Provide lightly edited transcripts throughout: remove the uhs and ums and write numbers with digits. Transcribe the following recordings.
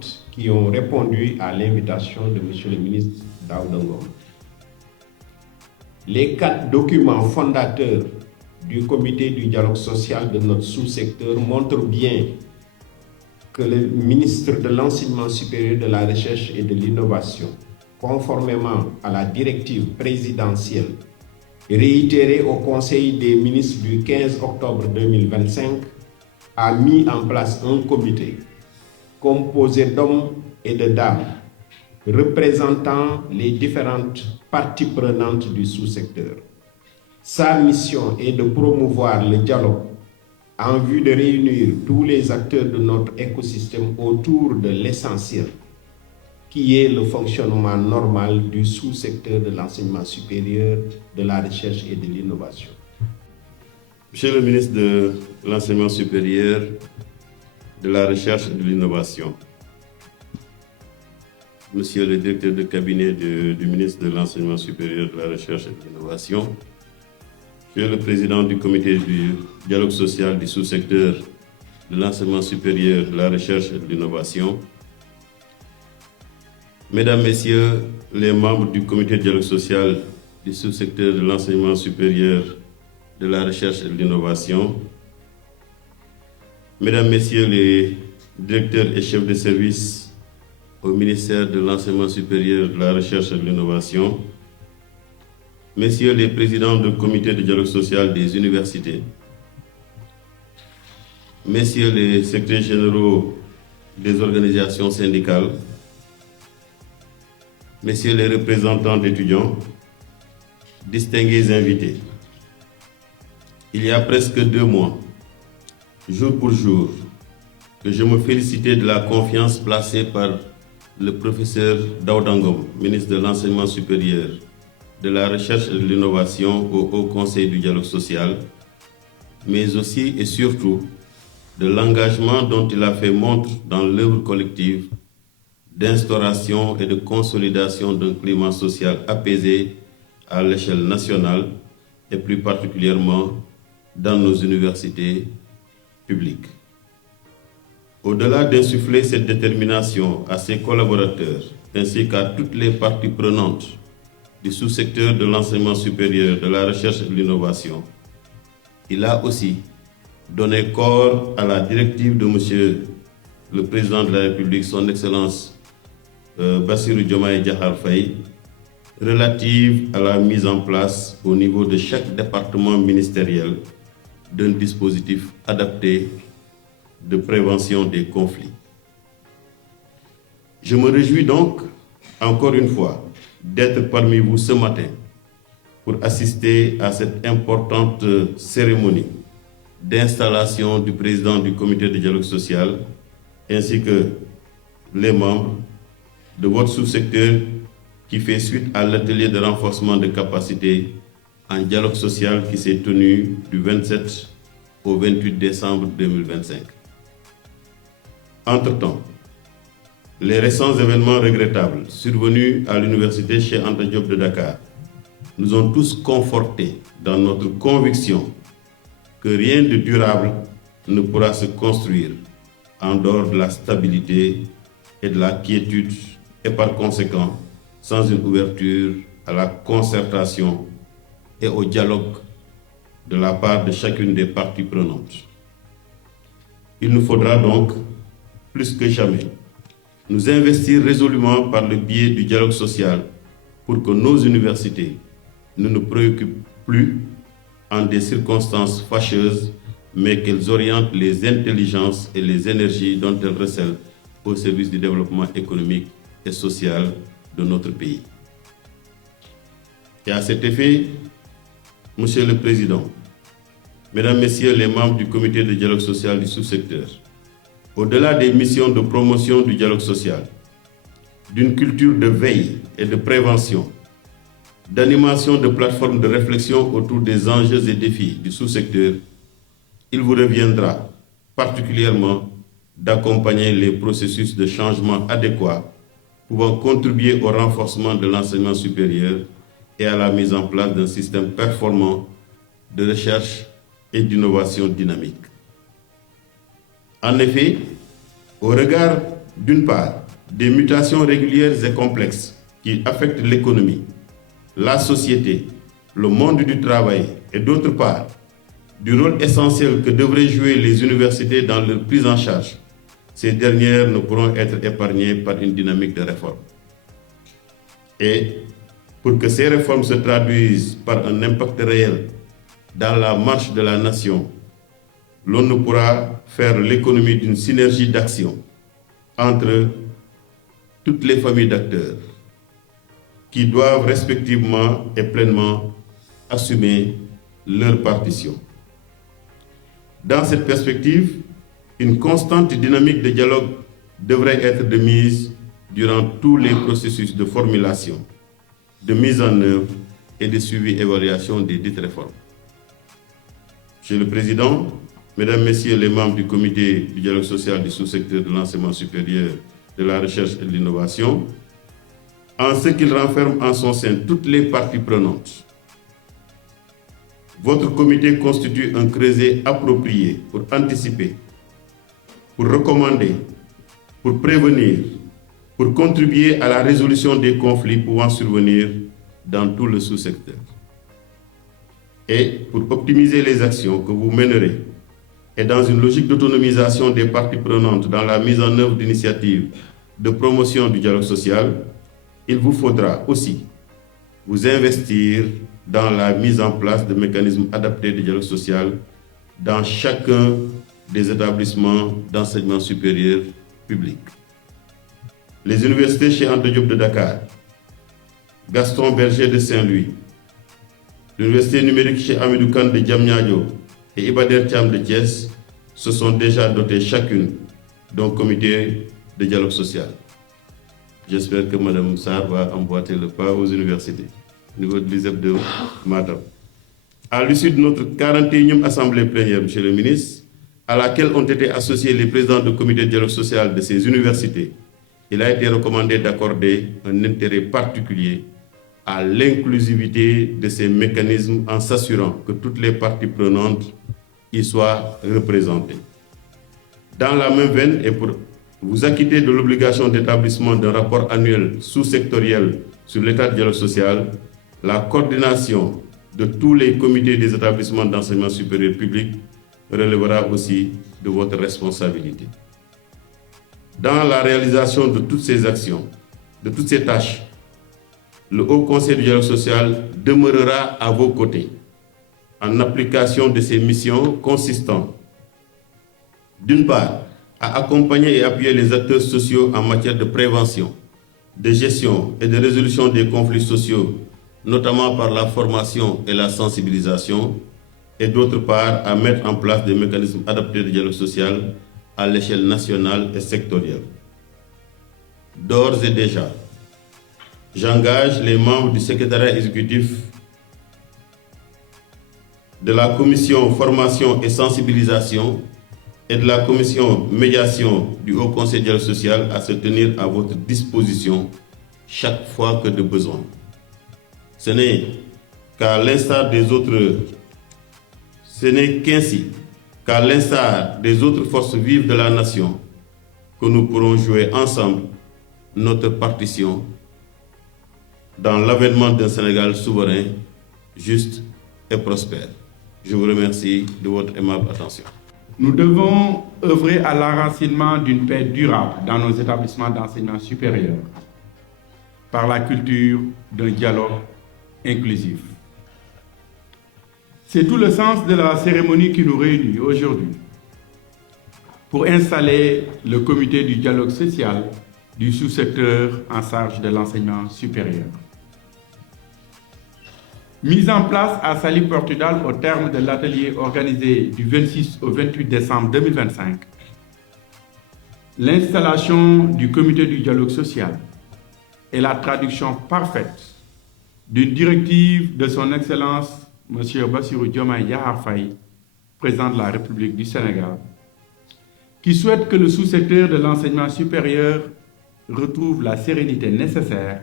compétentes qui ont répondu à l'invitation de M. le ministre Daouda Ngom. Les 4 documents fondateurs du comité du dialogue social de notre sous-secteur montrent bien que le ministre de l'Enseignement supérieur, de la Recherche et de l'Innovation, conformément à la directive présidentielle réitérée au Conseil des ministres du 15 octobre 2025, a mis en place un comité composé d'hommes et de dames représentant les différentes parties prenantes du sous-secteur. Sa mission est de promouvoir le dialogue en vue de réunir tous les acteurs de notre écosystème autour de l'essentiel, qui est le fonctionnement normal du sous-secteur de l'enseignement supérieur, de la recherche et de l'innovation. Monsieur le ministre de l'Enseignement supérieur, de la Recherche et de l'Innovation, Monsieur le directeur de cabinet du ministre de l'Enseignement supérieur, de la Recherche et de l'Innovation, Monsieur le président du comité du dialogue social du sous-secteur de l'enseignement supérieur, de la recherche et de l'innovation, Mesdames, Messieurs les membres du comité de dialogue social du sous-secteur de l'enseignement supérieur, de la recherche et de l'innovation, Mesdames, Messieurs les directeurs et chefs de service au ministère de l'enseignement supérieur, de la recherche et de l'innovation, Messieurs les présidents du comité de dialogue social des universités, Messieurs les secrétaires généraux des organisations syndicales, Messieurs les représentants d'étudiants, distingués invités, il y a presque 2 mois, jour pour jour, que je me félicitais de la confiance placée par le professeur Daouda Ngom, ministre de l'Enseignement supérieur, de la Recherche et de l'Innovation au Haut Conseil du dialogue social, mais aussi et surtout de l'engagement dont il a fait montre dans l'œuvre collective d'instauration et de consolidation d'un climat social apaisé à l'échelle nationale et plus particulièrement dans nos universités publiques. Au-delà d'insuffler cette détermination à ses collaborateurs ainsi qu'à toutes les parties prenantes du sous-secteur de l'enseignement supérieur, de la recherche et de l'innovation, il a aussi donné corps à la directive de M. le Président de la République, son Excellence Bassirou Diomaye Diakhar Faye, relative à la mise en place au niveau de chaque département ministériel d'un dispositif adapté de prévention des conflits. Je me réjouis donc, encore une fois, d'être parmi vous ce matin pour assister à cette importante cérémonie d'installation du président du comité de dialogue social ainsi que les membres de votre sous-secteur qui fait suite à l'atelier de renforcement de capacités en dialogue social qui s'est tenu du 27 au 28 décembre 2025. Entre-temps, les récents événements regrettables survenus à l'université Cheikh Anta Diop de Dakar nous ont tous confortés dans notre conviction que rien de durable ne pourra se construire en dehors de la stabilité et de la quiétude et par conséquent sans une ouverture à la concertation et au dialogue de la part de chacune des parties prenantes. Il nous faudra donc, plus que jamais, nous investir résolument par le biais du dialogue social pour que nos universités ne nous préoccupent plus en des circonstances fâcheuses, mais qu'elles orientent les intelligences et les énergies dont elles recèlent au service du développement économique et social de notre pays. Et à cet effet, Monsieur le Président, Mesdames, Messieurs les membres du comité de dialogue social du sous-secteur, au-delà des missions de promotion du dialogue social, d'une culture de veille et de prévention, d'animation de plateformes de réflexion autour des enjeux et défis du sous-secteur, il vous reviendra particulièrement d'accompagner les processus de changement adéquats pouvant contribuer au renforcement de l'enseignement supérieur et à la mise en place d'un système performant de recherche et d'innovation dynamique. En effet, au regard d'une part, des mutations régulières et complexes qui affectent l'économie, la société, le monde du travail, et d'autre part, du rôle essentiel que devraient jouer les universités dans leur prise en charge, ces dernières ne pourront être épargnées par une dynamique de réforme. Et pour que ces réformes se traduisent par un impact réel dans la marche de la nation, l'on ne pourra faire l'économie d'une synergie d'action entre toutes les familles d'acteurs qui doivent respectivement et pleinement assumer leur partition. Dans cette perspective, une constante dynamique de dialogue devrait être de mise durant tous les processus de formulation, de mise en œuvre et de suivi-évaluation des dites réformes. Monsieur le Président, Mesdames, Messieurs les membres du comité du dialogue social du sous-secteur de l'enseignement supérieur, de la recherche et de l'innovation, en ce qu'il renferme en son sein toutes les parties prenantes, votre comité constitue un creuset approprié pour anticiper, pour recommander, pour prévenir, pour contribuer à la résolution des conflits pouvant survenir dans tout le sous-secteur. Et pour optimiser les actions que vous mènerez et dans une logique d'autonomisation des parties prenantes dans la mise en œuvre d'initiatives de promotion du dialogue social, il vous faudra aussi vous investir dans la mise en place de mécanismes adaptés de dialogue social dans chacun des établissements d'enseignement supérieur public. Les universités Cheikh Anta Diop de Dakar, Gaston Berger de Saint-Louis, l'université numérique Cheikh Hamidou Kane de Diamniadio et Iba Der Thiam de Thiès se sont déjà dotées chacune d'un comité de dialogue social. J'espère que Mme Sarr va emboîter le pas aux universités, au niveau de l'ISEP de Matam. À l'issue de notre 41e assemblée plénière, Monsieur le ministre, à laquelle ont été associés les présidents du comité de dialogue social de ces universités, il a été recommandé d'accorder un intérêt particulier à l'inclusivité de ces mécanismes en s'assurant que toutes les parties prenantes y soient représentées. Dans la même veine, et pour vous acquitter de l'obligation d'établissement d'un rapport annuel sous-sectoriel sur l'état du dialogue social, la coordination de tous les comités des établissements d'enseignement supérieur public relèvera aussi de votre responsabilité. Dans la réalisation de toutes ces actions, de toutes ces tâches, le Haut Conseil du dialogue social demeurera à vos côtés en application de ses missions consistant, d'une part, à accompagner et appuyer les acteurs sociaux en matière de prévention, de gestion et de résolution des conflits sociaux, notamment par la formation et la sensibilisation, et d'autre part, à mettre en place des mécanismes adaptés de dialogue social à l'échelle nationale et sectorielle. D'ores et déjà, j'engage les membres du secrétariat exécutif de la commission formation et sensibilisation et de la commission médiation du Haut Conseil du dialogue social à se tenir à votre disposition chaque fois que de besoin. Ce n'est qu'ainsi, qu'à l'instar des autres forces vives de la nation, que nous pourrons jouer ensemble notre partition dans l'avènement d'un Sénégal souverain, juste et prospère. Je vous remercie de votre aimable attention. Nous devons œuvrer à l'enracinement d'une paix durable dans nos établissements d'enseignement supérieur par la culture d'un dialogue inclusif. C'est tout le sens de la cérémonie qui nous réunit aujourd'hui pour installer le comité du dialogue social du sous-secteur en charge de l'enseignement supérieur. Mise en place à Saly Portudal au terme de l'atelier organisé du 26 au 28 décembre 2025, l'installation du comité du dialogue social est la traduction parfaite d'une directive de son Excellence M. Bassirou Diomaye Diakhar Faye, président de la République du Sénégal, qui souhaite que le sous-secteur de l'enseignement supérieur retrouve la sérénité nécessaire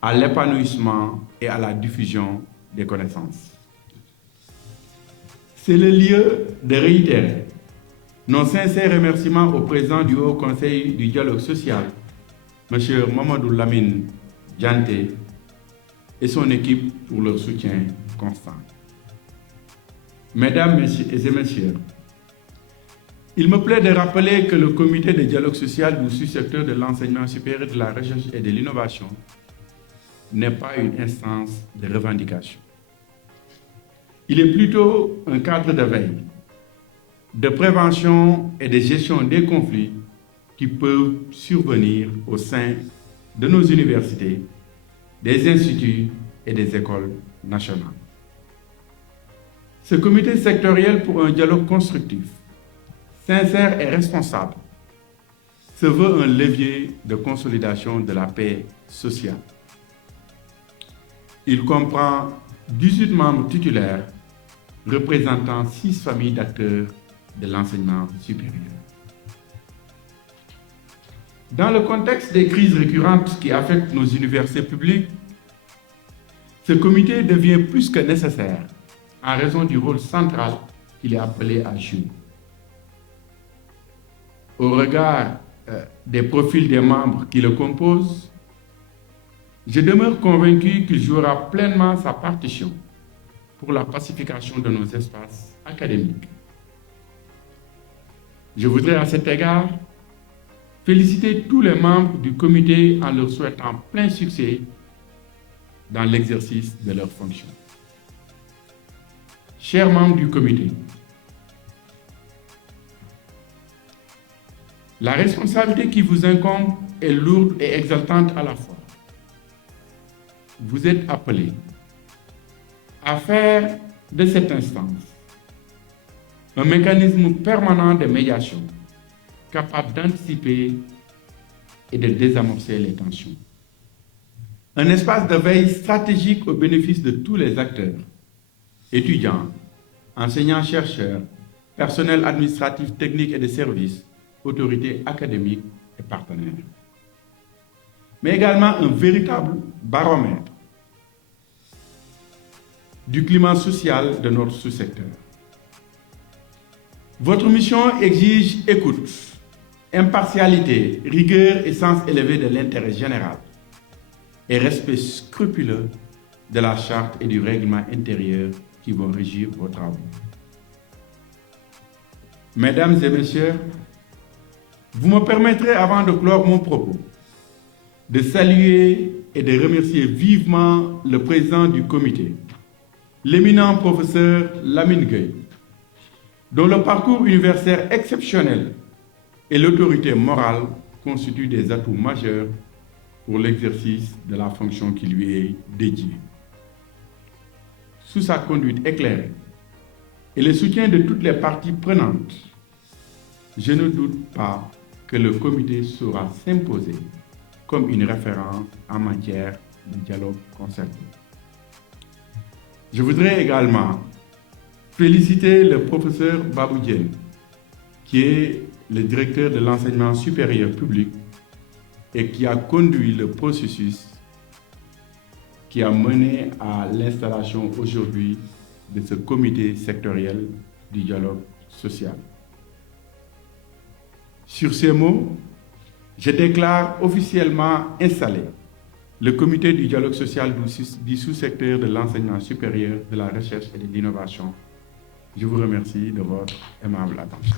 à l'épanouissement et à la diffusion des connaissances. C'est le lieu de réitérer Nos sincères remerciements au président du Haut Conseil du dialogue social, M. Mamadou Lamine Dianté, et son équipe pour leur soutien constant. Mesdames et messieurs, il me plaît de rappeler que le comité de dialogue social du sous-secteur de l'enseignement supérieur, de la recherche et de l'innovation n'est pas une instance de revendication. Il est plutôt un cadre de veille, de prévention et de gestion des conflits qui peuvent survenir au sein de nos universités, des instituts et des écoles nationales. Ce comité sectoriel pour un dialogue constructif, sincère et responsable, se veut un levier de consolidation de la paix sociale. Il comprend 18 membres titulaires représentant 6 familles d'acteurs de l'enseignement supérieur. Dans le contexte des crises récurrentes qui affectent nos universités publiques, ce comité devient plus que nécessaire en raison du rôle central qu'il est appelé à jouer. Au regard des profils des membres qui le composent, je demeure convaincu qu'il jouera pleinement sa partition pour la pacification de nos espaces académiques. Je voudrais à cet égard féliciter tous les membres du comité en leur souhaitant plein succès dans l'exercice de leurs fonctions. Chers membres du comité, la responsabilité qui vous incombe est lourde et exaltante à la fois. Vous êtes appelés à faire de cette instance un mécanisme permanent de médiation capable d'anticiper et de désamorcer les tensions. Un espace de veille stratégique au bénéfice de tous les acteurs, étudiants, enseignants-chercheurs, personnel administratif, technique et de services, autorités académiques et partenaires. Mais également un véritable baromètre du climat social de notre sous-secteur. Votre mission exige écoute, impartialité, rigueur et sens élevé de l'intérêt général et respect scrupuleux de la charte et du règlement intérieur qui vont régir vos travaux. Mesdames et messieurs, vous me permettrez, avant de clore mon propos, de saluer et de remercier vivement le président du comité, l'éminent professeur Lamine Gueye, dont le parcours universitaire exceptionnel et l'autorité morale constituent des atouts majeurs pour l'exercice de la fonction qui lui est dédiée. Sous sa conduite éclairée et le soutien de toutes les parties prenantes, je ne doute pas que le comité saura s'imposer comme une référence en matière de dialogue concerté. Je voudrais également féliciter le professeur Babou Diène, qui est le directeur de l'enseignement supérieur public et qui a conduit le processus qui a mené à l'installation aujourd'hui de ce comité sectoriel du dialogue social. Sur ces mots, je déclare officiellement installé le comité du dialogue social du sous-secteur de l'enseignement supérieur, de la recherche et de l'innovation. Je vous remercie de votre aimable attention.